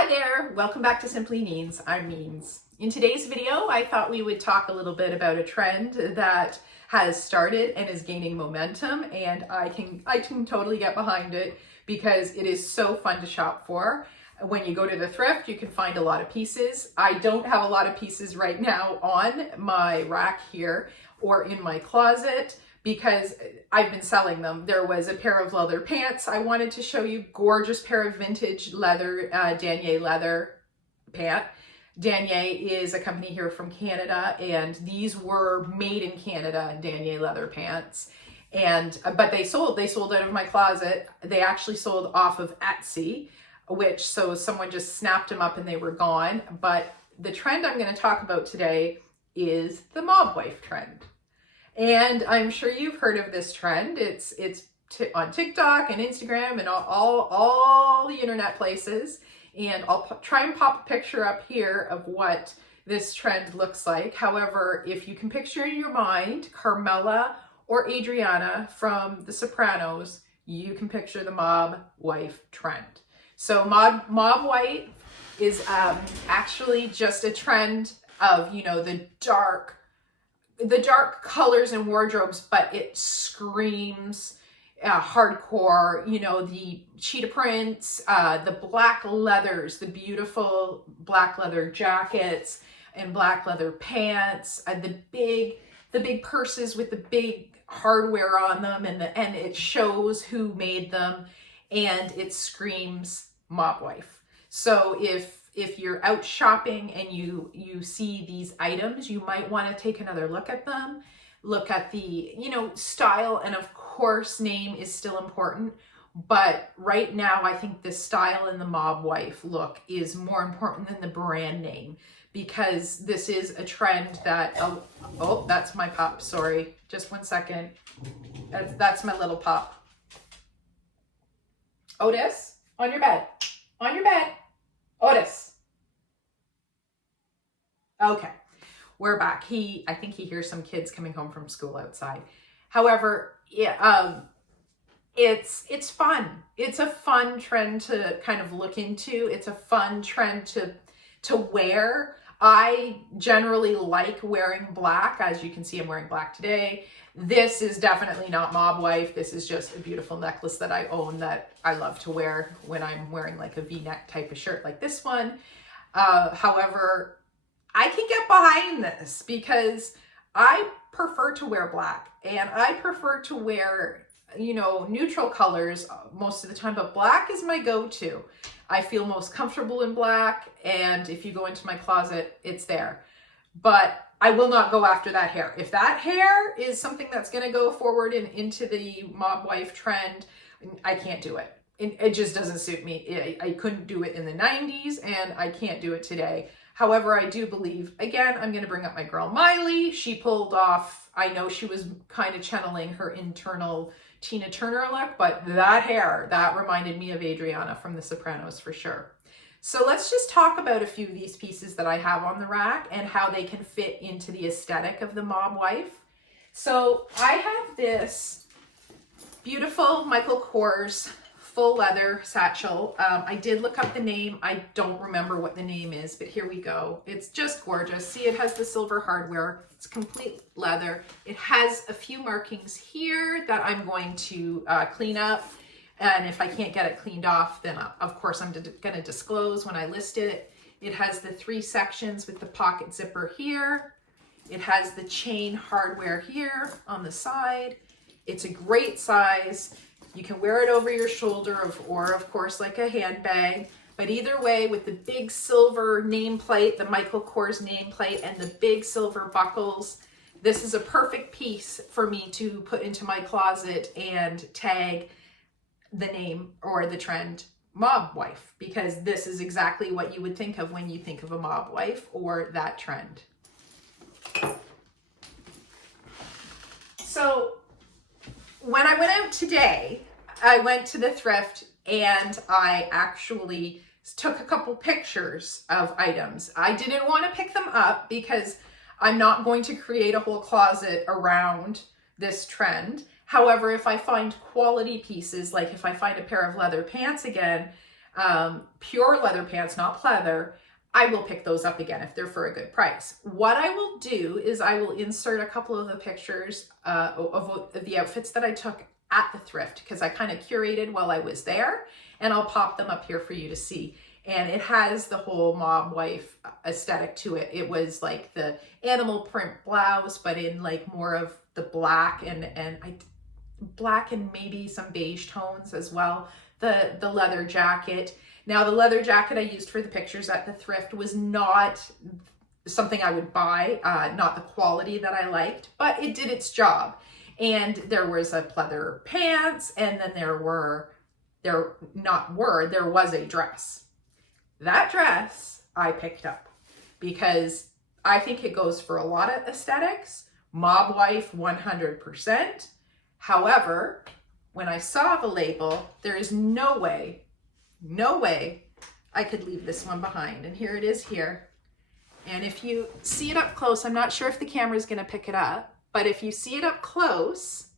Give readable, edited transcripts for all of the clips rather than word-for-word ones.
Hi there, welcome back to Simply Neens. I'm Neens. In today's video, I thought we would talk a little bit about a trend that has started and is gaining momentum, and I can totally get behind it because it is so fun to shop for. When you go to the thrift, you can find a lot of pieces. I don't have a lot of pieces right now on my rack here or in my closet because I've been selling them. There was a pair of leather pants I wanted to show you, gorgeous pair of vintage leather, Danier leather pant. Danier is a company here from Canada, and these were made in Canada, Danier leather pants. And but they sold out of my closet. They actually sold off of Etsy, so someone just snapped them up and they were gone. But the trend I'm going to talk about today is the mob wife trend. And I'm sure you've heard of this trend. It's on TikTok and Instagram and all the internet places. And I'll try and pop a picture up here of what this trend looks like. However, if you can picture in your mind Carmela or Adriana from The Sopranos, you can picture the mob wife trend. So mob wife is actually just a trend of, the dark colors and wardrobes, but it screams hardcore, the cheetah prints, the black leathers, the beautiful black leather jackets and black leather pants, and the big purses with the big hardware on them, and it shows who made them, and it screams mob wife. So if you're out shopping and you see these items, you might want to take another look at them, look at the, style, and of course name is still important. But right now, I think the style and the mob wife look is more important than the brand name, because this is a trend that, oh, that's my pup. Sorry, just 1 second. That's my little pup. Otis, on your bed, Otis. Okay, we're back. I think he hears some kids coming home from school outside. However, it's fun. It's a fun trend to kind of look into. It's a fun trend to wear. I generally like wearing black. As you can see, I'm wearing black today. This is definitely not mob wife. This is just a beautiful necklace that I own that I love to wear when I'm wearing like a V-neck type of shirt like this one. However, I can get behind this because I prefer to wear black, and I prefer to wear, neutral colors most of the time, but black is my go-to. I feel most comfortable in black, and if you go into my closet, it's there. But I will not go after that hair. If that hair is something that's going to go forward and into the mob wife trend, I can't do it. It just doesn't suit me. I couldn't do it in the 90s, and I can't do it today. However, I do believe, again, I'm going to bring up my girl Miley. She pulled off, I know she was kind of channeling her internal Tina Turner look, but that hair, that reminded me of Adriana from The Sopranos for sure. So let's just talk about a few of these pieces that I have on the rack and how they can fit into the aesthetic of the mob wife. So I have this beautiful Michael Kors full leather satchel. I did look up the name. I don't remember what the name is, but here we go. It's just gorgeous. See, it has the silver hardware. It's complete leather. It has a few markings here that I'm going to clean up. And if I can't get it cleaned off, then of course I'm going to disclose when I list it. It has the 3 sections with the pocket zipper here. It has the chain hardware here on the side. It's a great size. You can wear it over your shoulder or of course like a handbag. But either way, with the big silver nameplate, the Michael Kors nameplate, and the big silver buckles, this is a perfect piece for me to put into my closet and tag the name or the trend mob wife, because this is exactly what you would think of when you think of a mob wife or that trend. So when I went out today, I went to the thrift and I actually took a couple pictures of items. I didn't want to pick them up because I'm not going to create a whole closet around this trend. However, if I find quality pieces, like if I find a pair of leather pants again, pure leather pants, not pleather, I will pick those up again if they're for a good price. What I will do is I will insert a couple of the pictures of the outfits that I took at the thrift, because I kind of curated while I was there, and I'll pop them up here for you to see. And it has the whole mob wife aesthetic to it. It was like the animal print blouse, but in like more of the black black and maybe some beige tones as well. The leather jacket. Now the leather jacket I used for the pictures at the thrift was not something I would buy, not the quality that I liked, but it did its job. And there was a pleather pants, and then there was a dress. That dress I picked up because I think it goes for a lot of aesthetics. Mob wife 100%. However, when I saw the label, there is no way I could leave this one behind. And here it is here. And if you see it up close, I'm not sure if the camera is going to pick it up, but if you see it up close,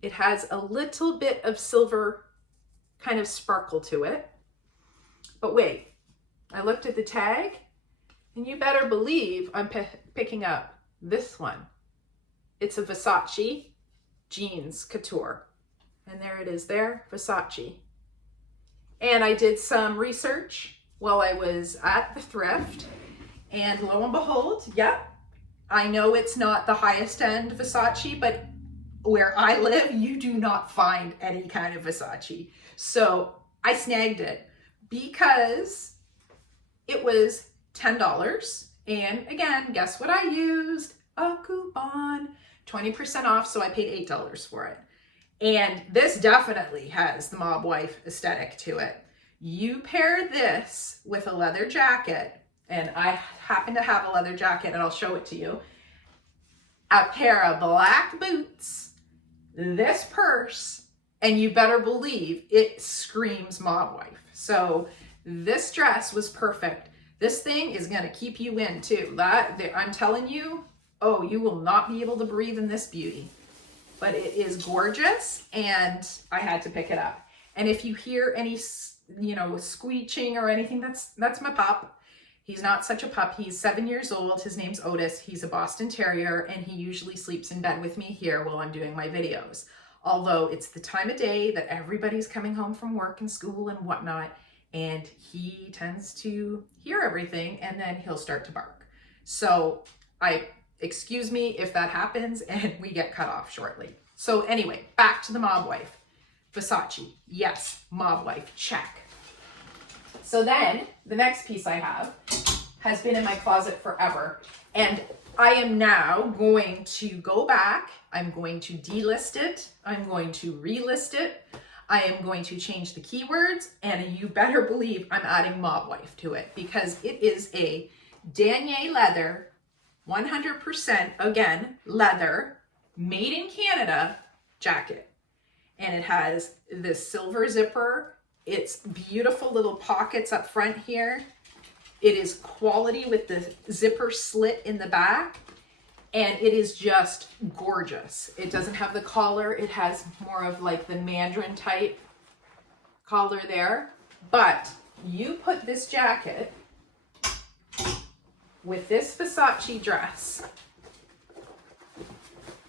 it has a little bit of silver kind of sparkle to it. But wait, I looked at the tag, and you better believe I'm picking up this one. It's a Versace jeans couture. And there it is there, Versace. And I did some research while I was at the thrift, and lo and behold, yep, I know it's not the highest end Versace, but where I live, you do not find any kind of Versace. So I snagged it because it was $10. And again, guess what I used? A coupon, 20% off. So I paid $8 for it. And this definitely has the mob wife aesthetic to it. You pair this with a leather jacket, and I happen to have a leather jacket, and I'll show it to you. A pair of black boots, this purse, and you better believe it screams mob wife. So this dress was perfect. This thing is going to keep you in too. I'm telling you, oh, you will not be able to breathe in this beauty. But it is gorgeous, and I had to pick it up. And if you hear any, squeeching or anything, that's my pup. He's not such a pup. He's 7 years old. His name's Otis. He's a Boston Terrier, and he usually sleeps in bed with me here while I'm doing my videos. Although it's the time of day that everybody's coming home from work and school and whatnot, and he tends to hear everything, and then he'll start to bark. So excuse me if that happens and we get cut off shortly. So anyway, back to the mob wife. Versace, yes, mob wife, check. So then the next piece I have has been in my closet forever, and I am now going to go back. I'm going to delist it. I'm going to relist it. I am going to change the keywords, and you better believe I'm adding mob wife to it, because it is a denier leather, 100% again leather, made in Canada jacket. And it has this silver zipper. It's beautiful little pockets up front here. It is quality with the zipper slit in the back, and it is just gorgeous. It doesn't have the collar. It has more of like the mandarin type collar there. But you put this jacket with this Versace dress,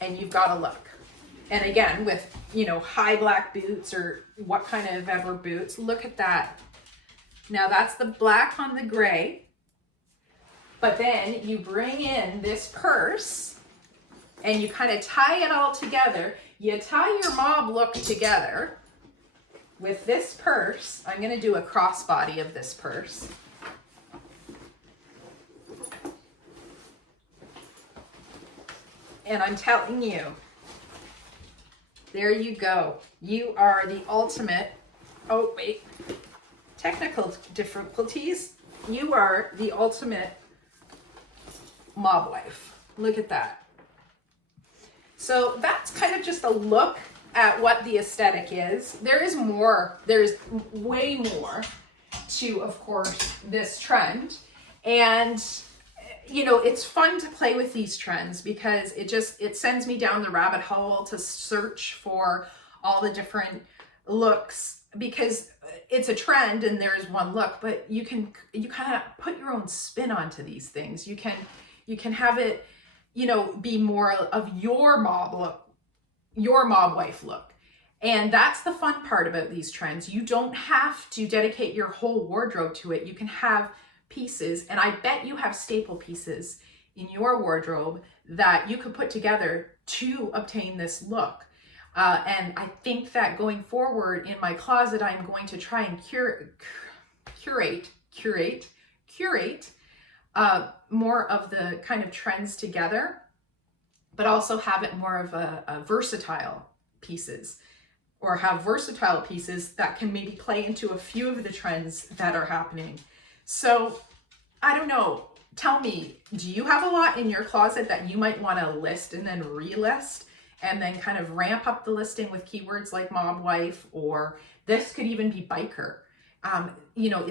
and you've got a look. And again, with, high black boots or what kind of ever boots, look at that. Now that's the black on the gray, but then you bring in this purse and you kind of tie it all together. You tie your mob look together with this purse. I'm going to do a crossbody of this purse. And I'm telling you, there you go. You are the ultimate, oh wait, technical difficulties. You are the ultimate mob wife. Look at that. So that's kind of just a look at what the aesthetic is. There is more, there's way more to, of course, this trend. And it's fun to play with these trends because it sends me down the rabbit hole to search for all the different looks because it's a trend and there's one look, but you kind of put your own spin onto these things. You can have it, you know, be more of your mob look, your mob wife look. And that's the fun part about these trends. You don't have to dedicate your whole wardrobe to it. You can have pieces, and I bet you have staple pieces in your wardrobe that you could put together to obtain this look. And I think that going forward in my closet, I'm going to try and curate more of the kind of trends together, but also have it more of a versatile pieces, or have versatile pieces that can maybe play into a few of the trends that are happening. So I don't know. Tell me, do you have a lot in your closet that you might want to list and then relist, and then kind of ramp up the listing with keywords like mob wife, or this could even be biker. You know,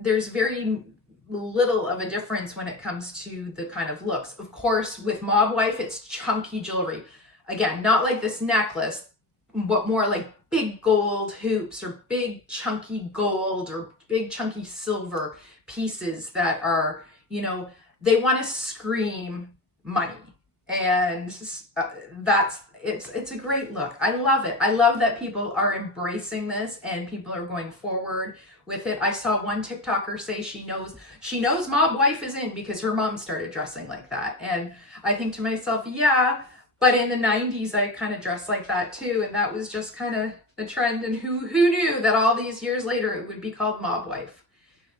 there's very little of a difference when it comes to the kind of looks. Of course, with mob wife, it's chunky jewelry. Again, not like this necklace, but more like big gold hoops, or big chunky gold, or big chunky silver pieces that are, you know, they want to scream money. And it's a great look. I love it. I love that people are embracing this and people are going forward with it. I saw one TikToker say she knows mob wife is in because her mom started dressing like that. And I think to myself, yeah, but in the 90s, I kind of dressed like that too. And that was just kind of the trend. And who knew that all these years later, it would be called mob wife.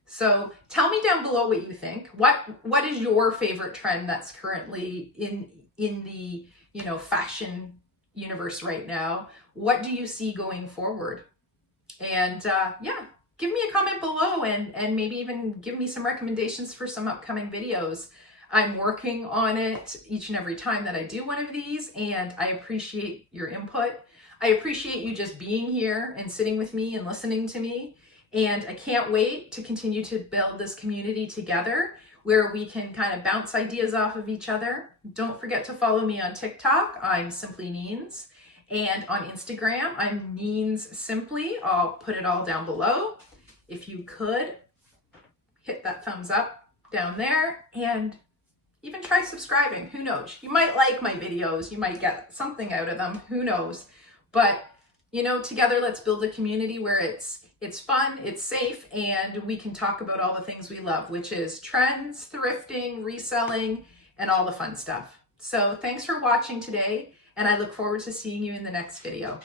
So tell me down below what you think. What is your favorite trend that's currently in the, you know, fashion universe right now? What do you see going forward? And yeah, give me a comment below, and maybe even give me some recommendations for some upcoming videos. I'm working on it each and every time that I do one of these, and I appreciate your input. I appreciate you just being here and sitting with me and listening to me. And I can't wait to continue to build this community together where we can kind of bounce ideas off of each other. Don't forget to follow me on TikTok. I'm Simply Neens. And on Instagram, I'm Neens Simply. I'll put it all down below. If you could, hit that thumbs up down there, and even try subscribing. Who knows? You might like my videos. You might get something out of them. Who knows? But, you know, together, let's build a community where it's fun, it's safe, and we can talk about all the things we love, which is trends, thrifting, reselling, and all the fun stuff. So thanks for watching today, and I look forward to seeing you in the next video.